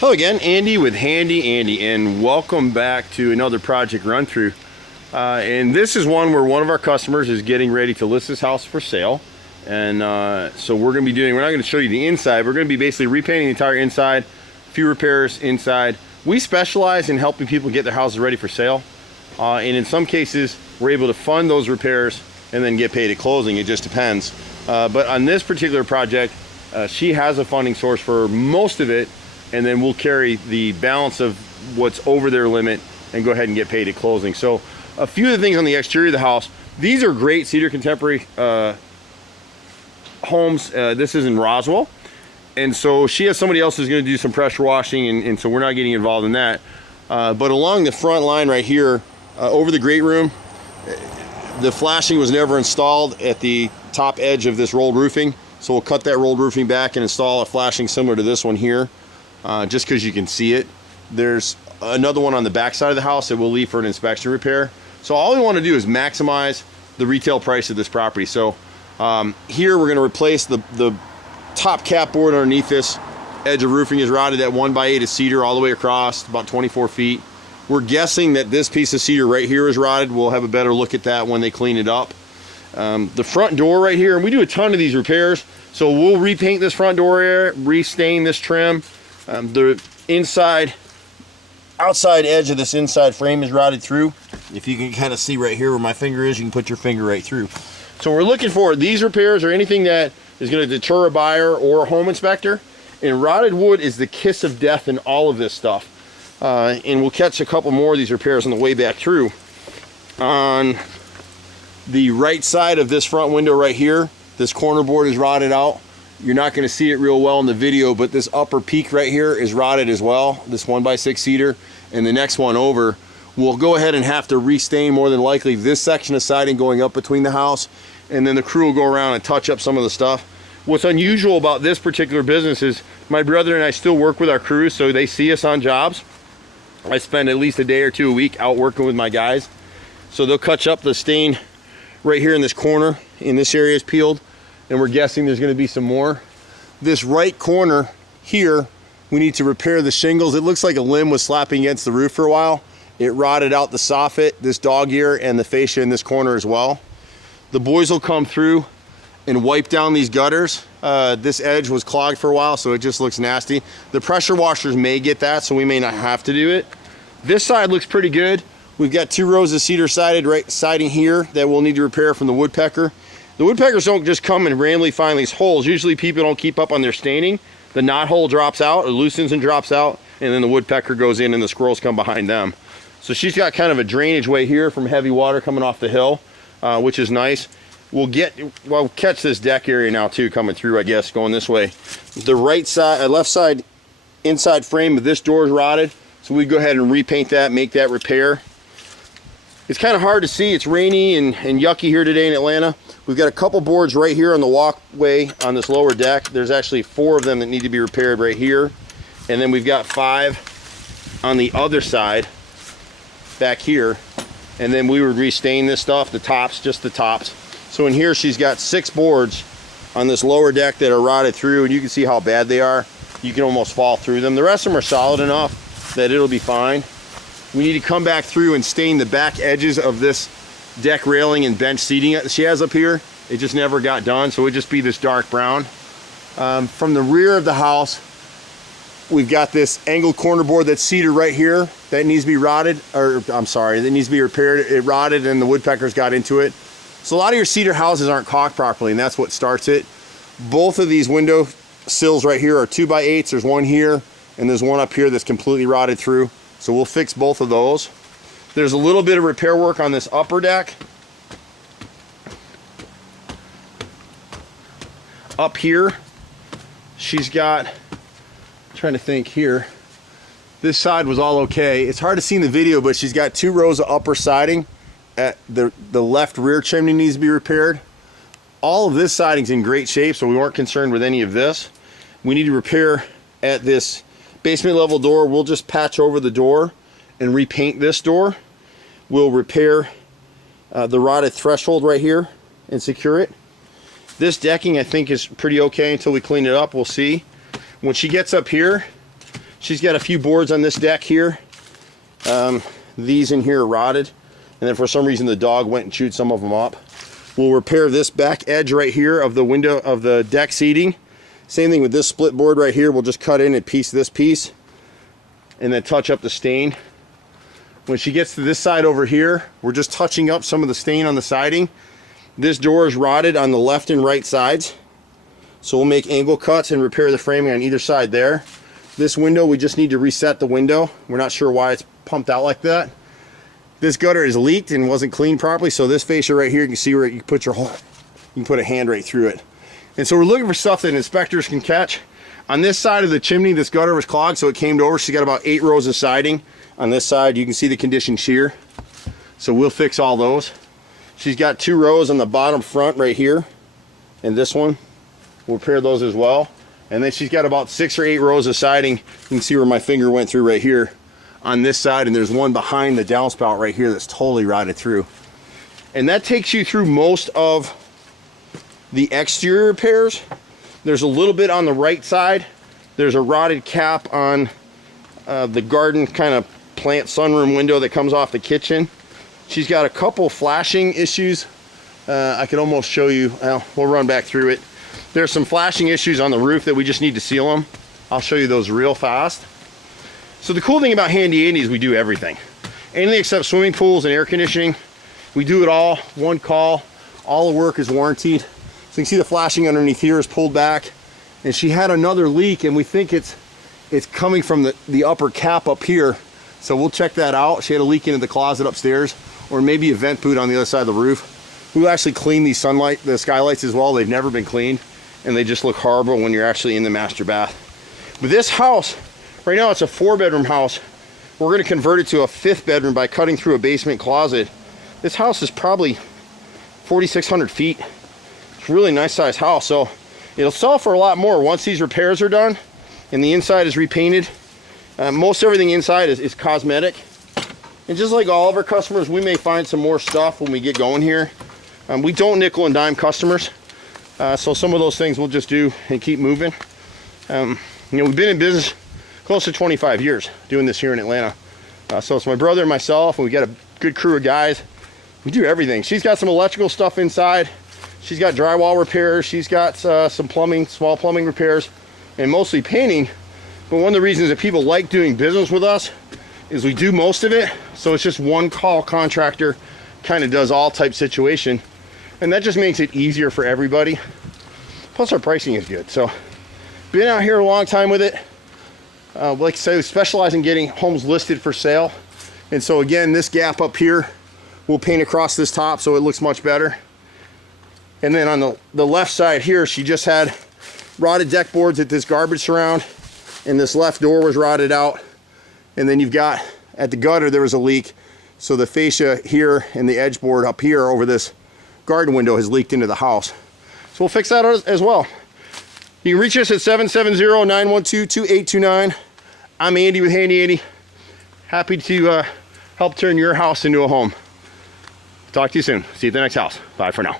Hello again, Andy with Handy Andy, and welcome back to another project run through. And this is one where one of our customers is getting ready to list this house for sale. And so we're going to be doing, we're not going to show you the inside, we're going to be basically repainting the entire inside, a few repairs inside. We specialize in helping people get their houses ready for sale. And in some cases, we're able to fund those repairs and then get paid at closing. It just depends. But on this particular project, she has a funding source for most of it, and then we'll carry the balance of what's over their limit and go ahead and get paid at closing. So a few of the things on the exterior of the house, these are great Cedar Contemporary homes. This is in Roswell. And so she has somebody else who's going to do some pressure washing, and so we're not getting involved in that. But along the front line right here, over the great room, the flashing was never installed at the top edge of this rolled roofing. So we'll cut that rolled roofing back and install a flashing similar to this one here. Just because you can see it. There's another one on the back side of the house that we'll leave for an inspection repair. So all we want to do is maximize the retail price of this property. So here we're going to replace the top cap board underneath this edge of roofing is rotted at 1x8 of cedar all the way across, about 24 feet. We're guessing that this piece of cedar right here is rotted. We'll have a better look at that when they clean it up. The front door right here, and we do a ton of these repairs, so we'll repaint this front door area, restain this trim. The outside edge of this inside frame is rotted through. If you can kind of see right here where my finger is, you can put your finger right through. So we're looking for these repairs or anything that is going to deter a buyer or a home inspector. And rotted wood is the kiss of death in all of this stuff. And we'll catch a couple more of these repairs on the way back through. On the right side of this front window right here, this corner board is rotted out. You're not going to see it real well in the video, but this upper peak right here is rotted as well, this 1x6 cedar, and the next one over. We'll go ahead and have to restain more than likely this section of siding going up between the house, and then the crew will go around and touch up some of the stuff. What's unusual about this particular business is my brother and I still work with our crews, so they see us on jobs. I spend at least a day or two a week out working with my guys. So they'll catch up the stain right here in this corner, in this area is peeled. And we're guessing there's going to be some more. This right corner here, we need to repair the shingles. It looks like a limb was slapping against the roof for a while. It rotted out the soffit, this dog ear, and the fascia in this corner as well. The boys will come through and wipe down these gutters. This edge was clogged for a while, so it just looks nasty. The pressure washers may get that, so we may not have to do it. This side looks pretty good. We've got 2 rows of cedar siding here that we'll need to repair from the woodpecker. The woodpeckers don't just come and randomly find these holes. Usually people don't keep up on their staining. The knot hole drops out, it loosens and drops out, and then the woodpecker goes in and the squirrels come behind them. So she's got kind of a drainage way here from heavy water coming off the hill, which is nice. We'll catch this deck area now too, coming through, I guess, going this way. The right side, left side inside frame of this door is rotted, so we go ahead and repaint that, make that repair. It's kind of hard to see. It's rainy and yucky here today in Atlanta. We've got a couple boards right here on the walkway on this lower deck. There's actually 4 of them that need to be repaired right here. And then we've got 5 on the other side back here. And then we would restain this stuff, the tops, just the tops. So in here she's got 6 boards on this lower deck that are rotted through, and you can see how bad they are. You can almost fall through them. The rest of them are solid enough that it'll be fine. We need to come back through and stain the back edges of this deck railing and bench seating that she has up here. It just never got done, so it would just be this dark brown. From the rear of the house, we've got this angled corner board that's cedar right here that needs to be rotted, or I'm sorry, that needs to be repaired. It rotted and the woodpeckers got into it. So a lot of your cedar houses aren't caulked properly, and that's what starts it. Both of these window sills right here are 2x8s. There's one here and there's one up here that's completely rotted through. So we'll fix both of those. There's a little bit of repair work on this upper deck. Up here, she's got, I'm trying to think here, this side was all okay. It's hard to see in the video, but she's got 2 rows of upper siding. At the left rear chimney needs to be repaired. All of this siding's in great shape, so we weren't concerned with any of this. We need to repair at this basement level door. We'll just patch over the door and repaint this door. We'll repair the rotted threshold right here and secure it. This decking I think is pretty okay until we clean it up. We'll see. When she gets up here, She's got a few boards on this deck here. These in here are rotted, and then for some reason the dog went and chewed some of them up. We'll repair this back edge right here of the window of the deck seating. Same thing with this split board right here. We'll just cut in and piece this piece and then touch up the stain. When she gets to this side over here, we're just touching up some of the stain on the siding. This door is rotted on the left and right sides, so we'll make angle cuts and repair the framing on either side there. This window, we just need to reset the window. We're not sure why it's pumped out like that. This gutter is leaked and wasn't cleaned properly, so this fascia right here, you can see where you put your hole. You can put a hand right through it. And so we're looking for stuff that inspectors can catch. On this side of the chimney, this gutter was clogged, so it came over. She's got about 8 rows of siding. On this side, you can see the condition shear. So we'll fix all those. She's got 2 rows on the bottom front right here, and this one. We'll repair those as well. And then she's got about 6 or 8 rows of siding. You can see where my finger went through right here on this side, and there's one behind the downspout right here that's totally rotted through. And that takes you through most of the exterior repairs. There's a little bit on the right side. There's a rotted cap on the garden kind of plant sunroom window that comes off the kitchen. She's got a couple flashing issues. I could almost show you. We'll run back through it. There's some flashing issues on the roof that we just need to seal them. I'll show you those real fast. So the cool thing about Handy Andy is we do everything. Anything except swimming pools and air conditioning. We do it all, one call. All the work is warranted. So you can see the flashing underneath here is pulled back. And she had another leak, and we think it's coming from the upper cap up here. So we'll check that out. She had a leak into the closet upstairs, or maybe a vent boot on the other side of the roof. We'll actually clean these the skylights as well. They've never been cleaned, and they just look horrible when you're actually in the master bath. But this house, right now it's a 4-bedroom house. We're gonna convert it to a 5th bedroom by cutting through a basement closet. This house is probably 4,600 feet. It's a really nice sized house, so it'll sell for a lot more once these repairs are done and the inside is repainted. Most everything inside is cosmetic. And just like all of our customers, we may find some more stuff when we get going here. We don't nickel and dime customers. So some of those things we'll just do and keep moving. You know, we've been in business close to 25 years doing this here in Atlanta. So it's my brother and myself, and we got a good crew of guys. We do everything. She's got some electrical stuff inside. She's got drywall repairs. She's got some plumbing, small plumbing repairs, and mostly painting. But one of the reasons that people like doing business with us is we do most of it. So it's just one call contractor, kind of does all type situation. And that just makes it easier for everybody. Plus our pricing is good. So been out here a long time with it. Like I say, we specialize in getting homes listed for sale. And so again, this gap up here, we'll paint across this top so it looks much better. And then on the left side here, she just had rotted deck boards at this garbage surround, and this left door was rotted out. And then you've got, at the gutter, there was a leak. So the fascia here and the edge board up here over this garden window has leaked into the house. So we'll fix that as well. You can reach us at 770-912-2829. I'm Andy with Handy Andy. Happy to help turn your house into a home. Talk to you soon. See you at the next house. Bye for now.